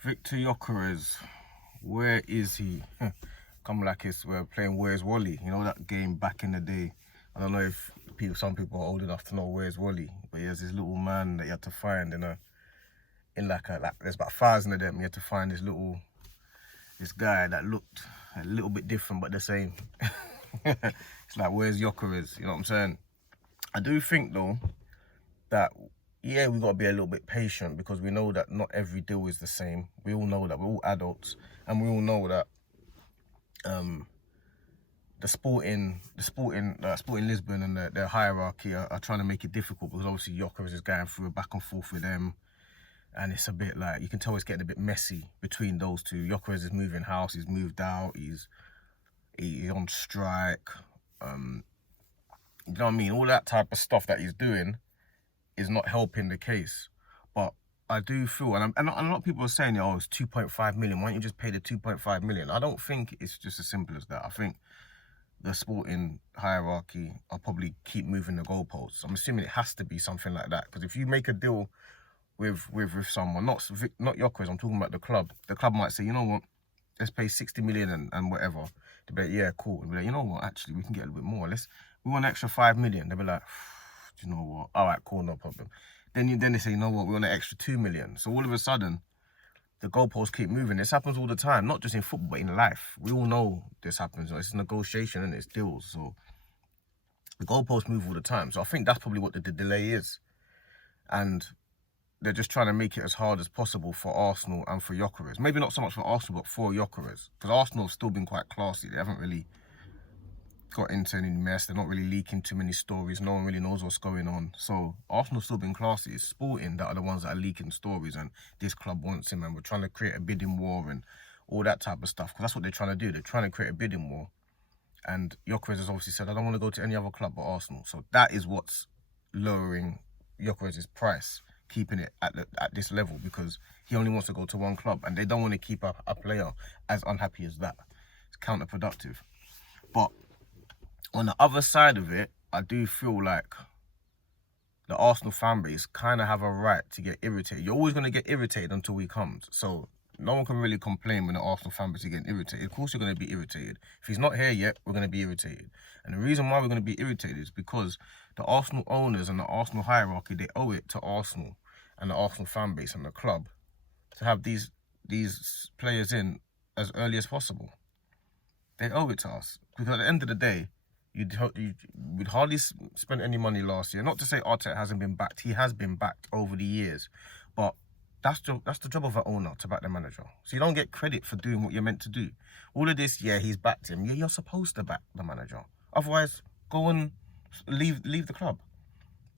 Viktor Gyökeres, where is he? Come like we're playing Where's Wally? You know that game back in the day. I don't know if some people are old enough to know Where's Wally, but he has this little man that you had to find there's about 1,000 of them. You had to find this guy that looked a little bit different but the same. It's like, where's Gyökeres? You know what I'm saying? I do think though that yeah, we got to be a little bit patient because we know that not every deal is the same. We all know that. We're all adults, and we all know that the Sporting Lisbon and their hierarchy are trying to make it difficult because obviously Gyökeres is going through a back and forth with them, and it's a bit like, you can tell it's getting a bit messy between those two. Gyökeres is moving house, he's moved out, he's on strike. You know what I mean? All that type of stuff that he's doing is not helping the case. But I do feel, and a lot of people are saying, oh, it's 2.5 million. Why don't you just pay the 2.5 million? I don't think it's just as simple as that. I think the Sporting hierarchy will probably keep moving the goalposts. I'm assuming it has to be something like that. Because if you make a deal with someone, not Gyökeres, I'm talking about the club. The club might say, you know what, let's pay 60 million and whatever. They'll be like, yeah, cool. They'll be like, you know what, actually, we can get a little bit more. We want an extra 5 million. They'll be like, you know what, all right, cool, no problem. Then they say, you know what, we want an extra 2 million. So all of a sudden, the goalposts keep moving. This happens all the time, not just in football, but in life. We all know this happens. It's negotiation and it's deals. So the goalposts move all the time. So I think that's probably what the delay is. And they're just trying to make it as hard as possible for Arsenal and for Gyökeres. Maybe not so much for Arsenal, but for Gyökeres. Because Arsenal have still been quite classy. They haven't really got into any mess. They're not really leaking too many stories. No one really knows what's going on. So Arsenal's still been classy. It's Sporting that are the ones that are leaking stories, and this club wants him, and we're trying to create a bidding war and all that type of stuff. Because that's what they're trying to do. They're trying to create a bidding war. And Gyökeres has obviously said, I don't want to go to any other club but Arsenal. So that is what's lowering Gyökeres' price, keeping it at this level, because he only wants to go to one club, and they don't want to keep a player as unhappy as that. It's counterproductive. But on the other side of it, I do feel like the Arsenal fan base kind of have a right to get irritated. You're always going to get irritated until he comes. So no one can really complain when the Arsenal fan base is getting irritated. Of course you're going to be irritated. If he's not here yet, we're going to be irritated. And the reason why we're going to be irritated is because the Arsenal owners and the Arsenal hierarchy, they owe it to Arsenal and the Arsenal fan base and the club to have these players in as early as possible. They owe it to us. Because at the end of the day, we'd hardly spent any money last year. Not to say Arteta hasn't been backed. He has been backed over the years. But that's the job of an owner, to back the manager. So you don't get credit for doing what you're meant to do. All of this, yeah, he's backed him. Yeah, you're supposed to back the manager. Otherwise, go and leave the club.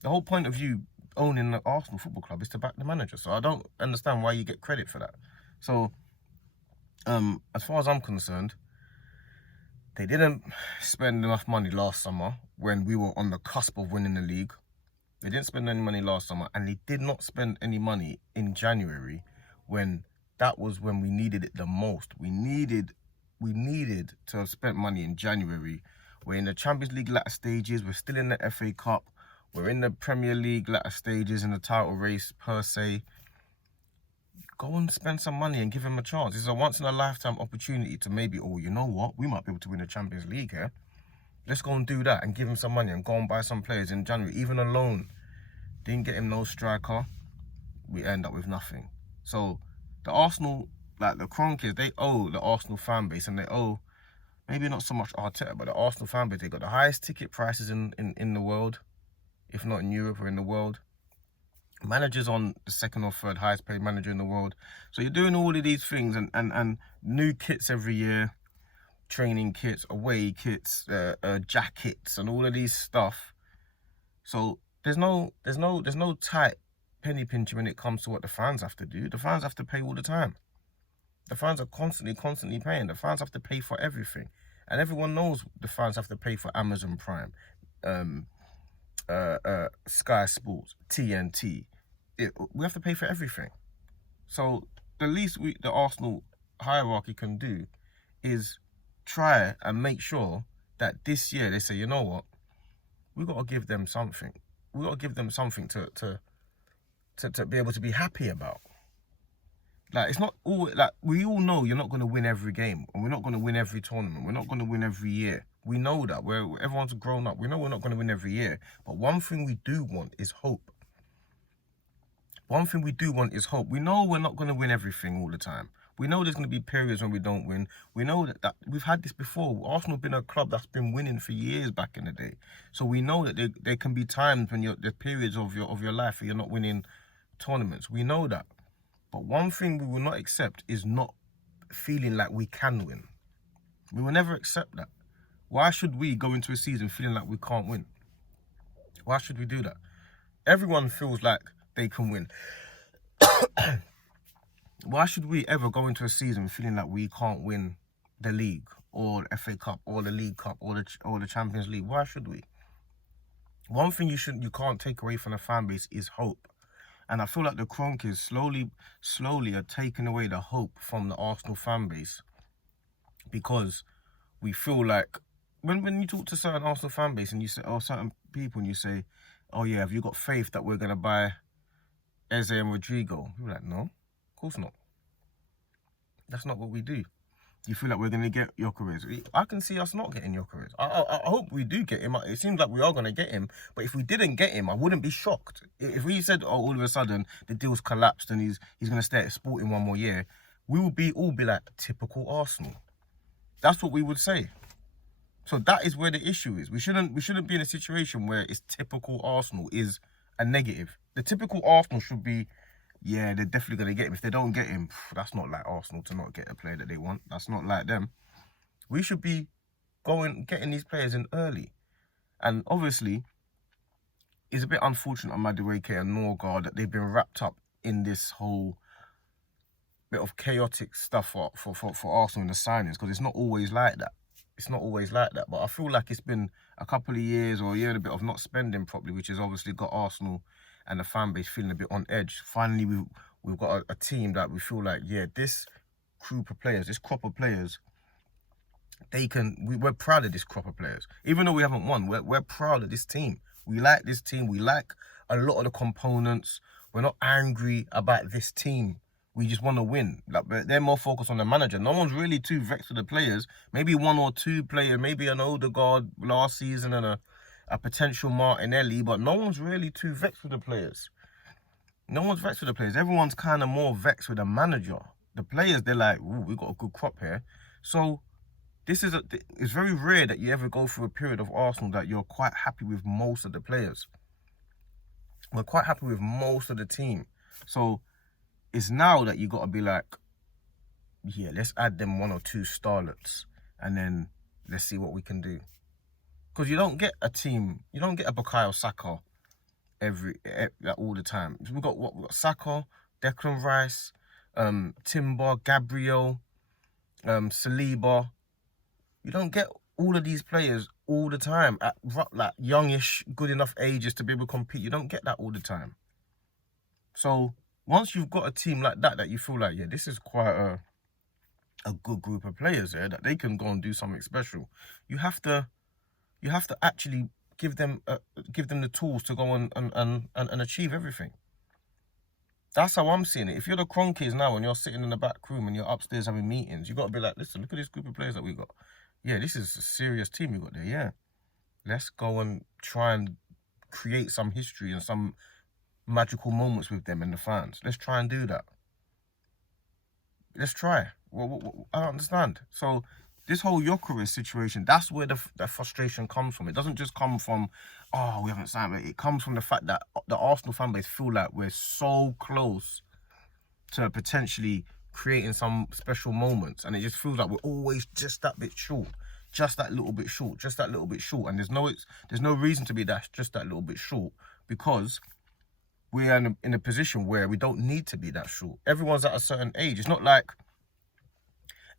The whole point of you owning the Arsenal Football Club is to back the manager. So I don't understand why you get credit for that. So, as far as I'm concerned, they didn't spend enough money last summer when we were on the cusp of winning the league. They didn't spend any money last summer, and they did not spend any money in January when that was when we needed it the most. We needed to have spent money in January. We're in the Champions League latter stages. We're still in the FA Cup. We're in the Premier League latter stages in the title race per se. Go and spend some money and give him a chance. It's a once-in-a-lifetime opportunity to maybe, oh, you know what? We might be able to win the Champions League here. Let's go and do that and give him some money and go and buy some players in January. Even a loan. Didn't get him no striker. We end up with nothing. So the Arsenal, like the Kroenkes, they owe the Arsenal fan base, and they owe maybe not so much Arteta, but the Arsenal fan base. They got the highest ticket prices in the world, if not in Europe or in the world. Managers on the second or third highest paid manager in the world. So you're doing all of these things and new kits every year, training kits, away kits, jackets, and all of these stuff. So there's no tight penny pinching when it comes to what the fans have to do. The fans have to pay all the time. The fans are constantly paying. The fans have to pay for everything, and everyone knows the fans have to pay for Amazon Prime, Sky Sports, TNT. We have to pay for everything. So the least the Arsenal hierarchy can do is try and make sure that this year they say, you know what, we've got to give them something. We've got to give them something to be able to be happy about. Like, it's not all, like, we all know you're not going to win every game, and we're not going to win every tournament. We're not going to win every year. We know that. Everyone's grown up. We know we're not going to win every year. But one thing we do want is hope. One thing we do want is hope. We know we're not going to win everything all the time. We know there's going to be periods when we don't win. We know that we've had this before. Arsenal have been a club that's been winning for years back in the day. So we know that there can be times when there's periods of your life where you're not winning tournaments. We know that. But one thing we will not accept is not feeling like we can win. We will never accept that. Why should we go into a season feeling like we can't win? Why should we do that? Everyone feels like they can win. Why should we ever go into a season feeling like we can't win the league or the FA Cup or the League Cup or the Champions League? Why should we? One thing you can't take away from the fan base is hope. And I feel like the Kroenkes slowly are taking away the hope from the Arsenal fan base, because we feel like when you talk to certain Arsenal fan base and you say, or certain people, and you say, oh yeah, have you got faith that we're going to buy Eze and Rodrigo? People are like, no, of course not. That's not what we do. You feel like we're going to get Gyökeres? I can see us not getting Gyökeres. I hope we do get him. It seems like we are going to get him. But if we didn't get him, I wouldn't be shocked. If we said, oh, all of a sudden the deal's collapsed and he's going to stay at Sporting one more year, we will all be like, typical Arsenal. That's what we would say. So that is where the issue is. We shouldn't be in a situation where it's typical Arsenal is a negative. The typical Arsenal should be, yeah, they're definitely going to get him. If they don't get him, that's not like Arsenal to not get a player that they want. That's not like them. We should be getting these players in early. And obviously, it's a bit unfortunate on Madueke and Norgard that they've been wrapped up in this whole bit of chaotic stuff for Arsenal in the signings, because it's not always like that. It's not always like that. But I feel like it's been a couple of years or a year and a bit of not spending properly, which has obviously got Arsenal and the fan base feeling a bit on edge. Finally, we've got a team that we feel like, yeah, this group of players, this crop of players, we're proud of this crop of players. Even though we haven't won, we're proud of this team. We like this team. We like a lot of the components. We're not angry about this team. We just want to win. Like, they're more focused on the manager. No one's really too vexed with the players. Maybe one or two players, maybe an Odegaard last season and a potential Martinelli, but no one's really too vexed with the players. No one's vexed with the players. Everyone's kind of more vexed with the manager. The players, they're like, ooh, we got a good crop here. So it's very rare that you ever go through a period of Arsenal that you're quite happy with most of the players. We're quite happy with most of the team. So it's now that you got to be like, yeah, let's add them one or two starlets and then let's see what we can do. Because you don't get a team, you don't get a Bukayo Saka all the time. We've got Saka, Declan Rice, Timber, Gabriel, Saliba. You don't get all of these players all the time at like youngish, good enough ages to be able to compete. You don't get that all the time. So once you've got a team like that you feel like, yeah, this is quite a good group of players here, that they can go and do something special, you have to actually give them the tools to go and achieve everything. That's how I'm seeing it. If you're the Kroenkes now and you're sitting in the back room and you're upstairs having meetings, you got to be like, listen, look at this group of players that we got. Yeah, this is a serious team you got there. Yeah, let's go and try and create some history and some magical moments with them and the fans. Let's try and do that. Let's try. Well, I don't understand. So this whole Gyökeres situation, that's where the frustration comes from. It doesn't just come from, oh, we haven't signed it. It comes from the fact that the Arsenal fan base feel like we're so close to potentially creating some special moments, and it just feels like we're always just that bit short, just that little bit short, just that little bit short. And there's no reason to be just that little bit short, because we are in a position where we don't need to be that short. Everyone's at a certain age. It's not like,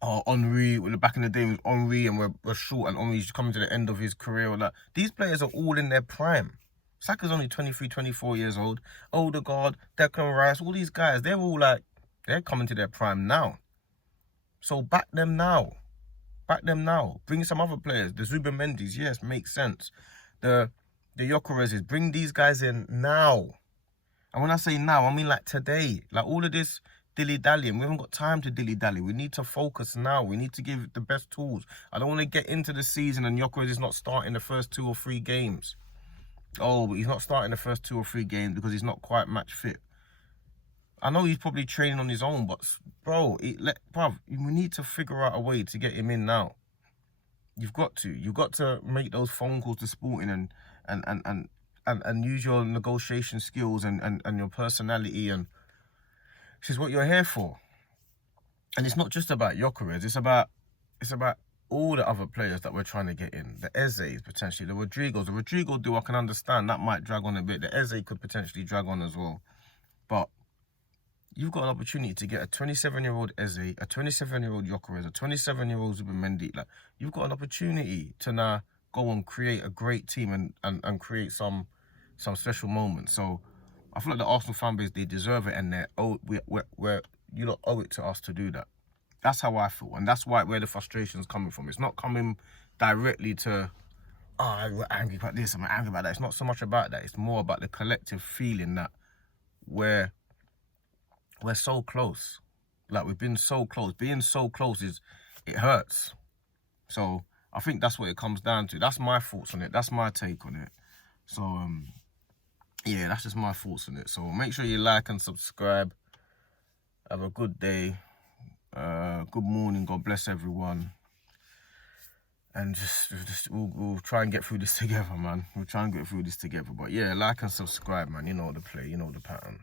oh, Henry, back in the day with Henry and we're short and Henry's coming to the end of his career. Or like, these players are all in their prime. Saka's only 23, 24 years old. Odegaard, Declan Rice, all these guys, they're all like, they're coming to their prime now. So back them now. Back them now. Bring some other players. The Zubimendis, yes, makes sense. The Gyökereses, bring these guys in now. And when I say now, I mean like today. Like all of this dilly-dallying. We haven't got time to dilly-dally. We need to focus now. We need to give it the best tools. I don't want to get into the season and Gyökeres is not starting the first 2 or 3 games. Oh, but he's not starting the first 2 or 3 games because he's not quite match fit. I know he's probably training on his own, but bro, bruv, we need to figure out a way to get him in now. You've got to make those phone calls to Sporting and use your negotiation skills and your personality, and this is what you're here for. And it's not just about Gyökeres, it's about all the other players that we're trying to get in. The Ezes, potentially, the Rodrigos. The Rodrigo deal, I can understand, that might drag on a bit. The Eze could potentially drag on as well. But you've got an opportunity to get a 27-year-old Eze, a 27-year-old Gyökeres, a 27-year-old Zubimendi. Like, you've got an opportunity to now go and create a great team and create some special moments. So I feel like the Arsenal fan base, they deserve it, and you lot owe it to us to do that. That's how I feel, and that's where the frustration's coming from. It's not coming directly to, oh, we're angry about this, I'm angry about that. It's not so much about that. It's more about the collective feeling that we're so close. Like, we've been so close. Being so close it hurts. So I think that's what it comes down to. That's my thoughts on it. That's my take on it. So yeah, that's just my thoughts on it. So make sure you like and subscribe. Have a good day. Good morning. God bless everyone. And we'll try and get through this together, man. We'll try and get through this together. But yeah, like and subscribe, man. You know the play. You know the pattern.